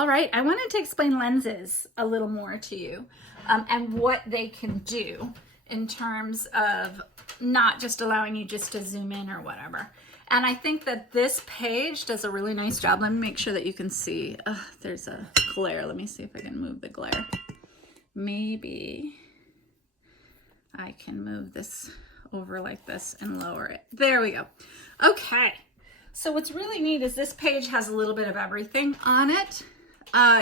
All right, I wanted to explain lenses a little more to you and what they can do in terms of not just allowing you just to zoom in or whatever. And I think that this page does a really nice job. Let me make sure that you can see. There's a glare. Let me see if I can move the glare. Maybe I can move this over like this and lower it. There we go. Okay. So what's really neat is this page has a little bit of everything on it.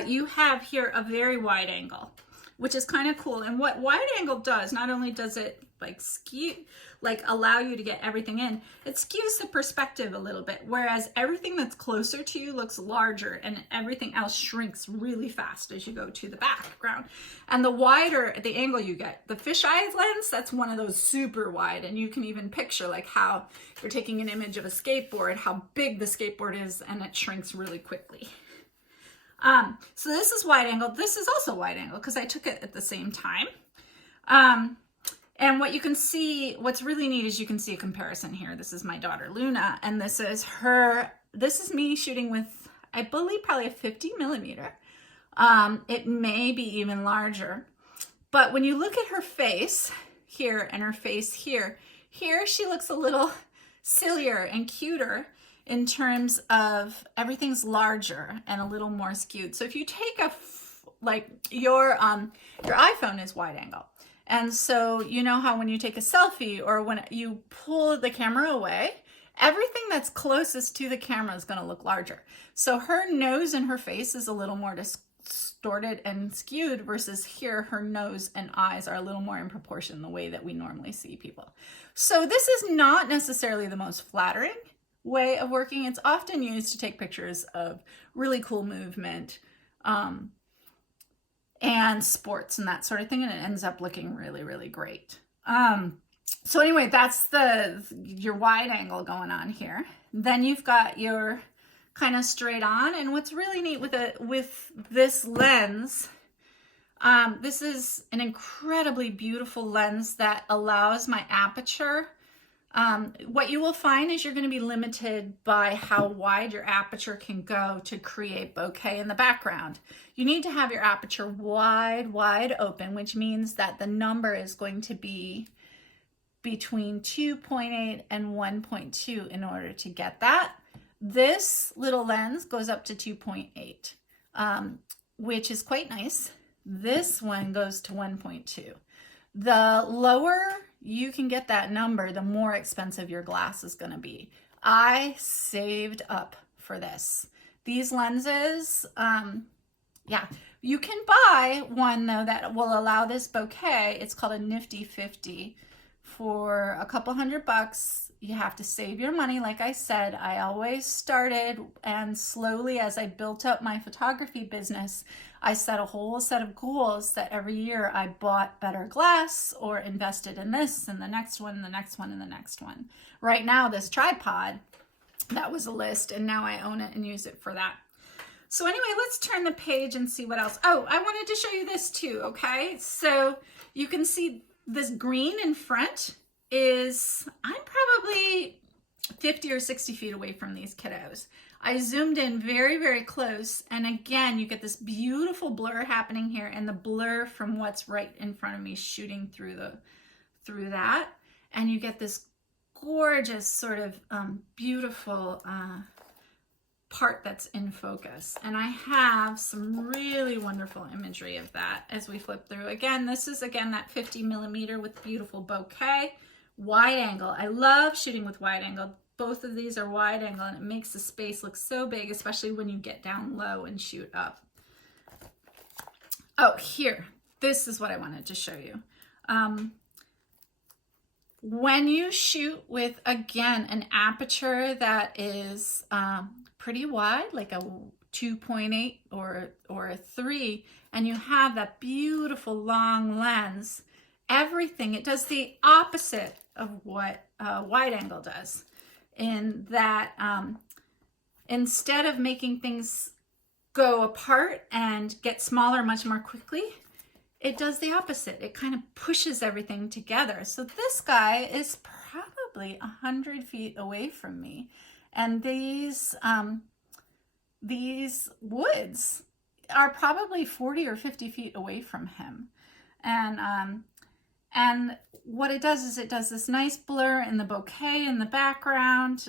You have here a very wide angle, which is kind of cool. And what wide angle does, not only does it like skew, like allow you to get everything in, it skews the perspective a little bit. Whereas everything that's closer to you looks larger and everything else shrinks really fast as you go to the background. And the wider the angle you get, the fisheye lens, that's one of those super wide. And you can even picture like how you're taking an image of a skateboard, how big the skateboard is, and it shrinks really quickly. So this is wide angle. This is also wide angle because I took it at the same time. And what you can see, what's really neat is you can see a comparison here. This is my daughter Luna, and this is her. This is me shooting with, I believe, probably a 50 millimeter. It may be even larger. But when you look at her face here and her face here, she looks a little sillier and cuter in terms of everything's larger and a little more skewed. So if you take like your iPhone is wide angle. And so you know how when you take a selfie or when you pull the camera away, everything that's closest to the camera is going to look larger. So her nose and her face is a little more distorted and skewed versus here her nose and eyes are a little more in proportion the way that we normally see people. So this is not necessarily the most flattering way of working. It's often used to take pictures of really cool movement and sports and that sort of thing, and it ends up looking really, really great. So anyway, that's your wide angle going on here. Then you've got your kind of straight on, and what's really neat with this lens, this is an incredibly beautiful lens that allows my aperture. What you will find is you're going to be limited by how wide your aperture can go to create bokeh in the background. You need to have your aperture wide open, which means that the number is going to be between 2.8 and 1.2 in order to get that. This little lens goes up to 2.8, which is quite nice. This one goes to 1.2. The lower you can get that number, the more expensive your glass is going to be. I saved up for this. These lenses, yeah, you can buy one though that will allow this bokeh. It's called a Nifty 50 for a couple $100. You have to save your money. Like I said, I always started, and slowly as I built up my photography business, I set a whole set of goals that every year I bought better glass or invested in this and the next one, and the next one, and the next one. Right now, this tripod, that was a list, and now I own it and use it for that. So anyway, let's turn the page and see what else. Oh, I wanted to show you this too, okay? So you can see this green in front is, I'm probably 50 or 60 feet away from these kiddos. I zoomed in very, very close, and again, you get this beautiful blur happening here, and the blur from what's right in front of me shooting through that, and you get this gorgeous sort of beautiful part that's in focus. And I have some really wonderful imagery of that as we flip through. Again, this is that 50 millimeter with beautiful bokeh. Wide angle. I love shooting with wide angle. Both of these are wide angle, and it makes the space look so big, especially when you get down low and shoot up. Oh, here. This is what I wanted to show you. When you shoot with, again, an aperture that is pretty wide, like a 2.8 or a 3, and you have that beautiful long lens, everything, it does the opposite of what wide angle does, in that instead of making things go apart and get smaller much more quickly, it does the opposite. It kind of pushes everything together. So this guy is probably 100 feet away from me, and these woods are probably 40 or 50 feet away from him. And what it does is it does this nice blur in the bouquet in the background,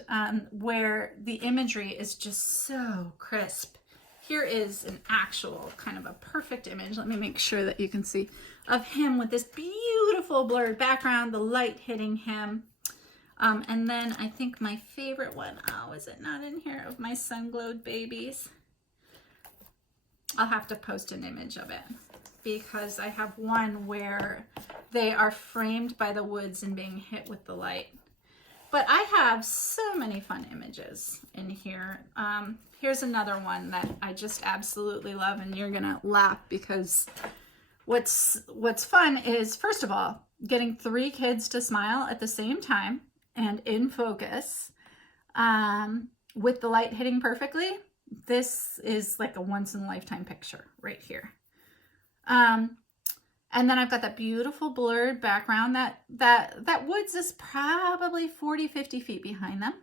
where the imagery is just so crisp. Here is an actual kind of a perfect image. Let me make sure that you can see of him with this beautiful blurred background, the light hitting him. And then I think my favorite one, oh, is it not in here, of my sun-glowed babies? I'll have to post an image of it because I have one where they are framed by the woods and being hit with the light. But I have so many fun images in here. Here's another one that I just absolutely love, and you're gonna laugh because what's fun is, first of all, getting 3 kids to smile at the same time and in focus, with the light hitting perfectly. This is like a once-in-a-lifetime picture right here. And then I've got that beautiful blurred background. That woods is probably 40, 50 feet behind them.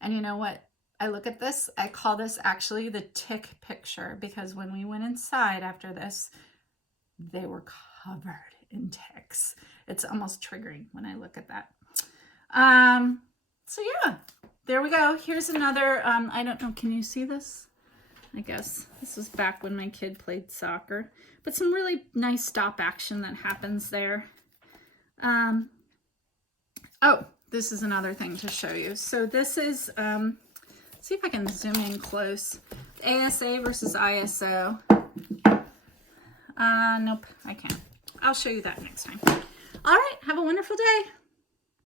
And you know what? I look at this, I call this actually the tick picture, because when we went inside after this, they were covered in ticks. It's almost triggering when I look at that. So yeah, there we go. Here's another, I don't know, can you see this? I guess this was back when my kid played soccer, but some really nice stop action that happens there. Oh, this is another thing to show you. So this is, see if I can zoom in close. ASA versus ISO. Nope, I can't. I'll show you that next time. All right, have a wonderful day.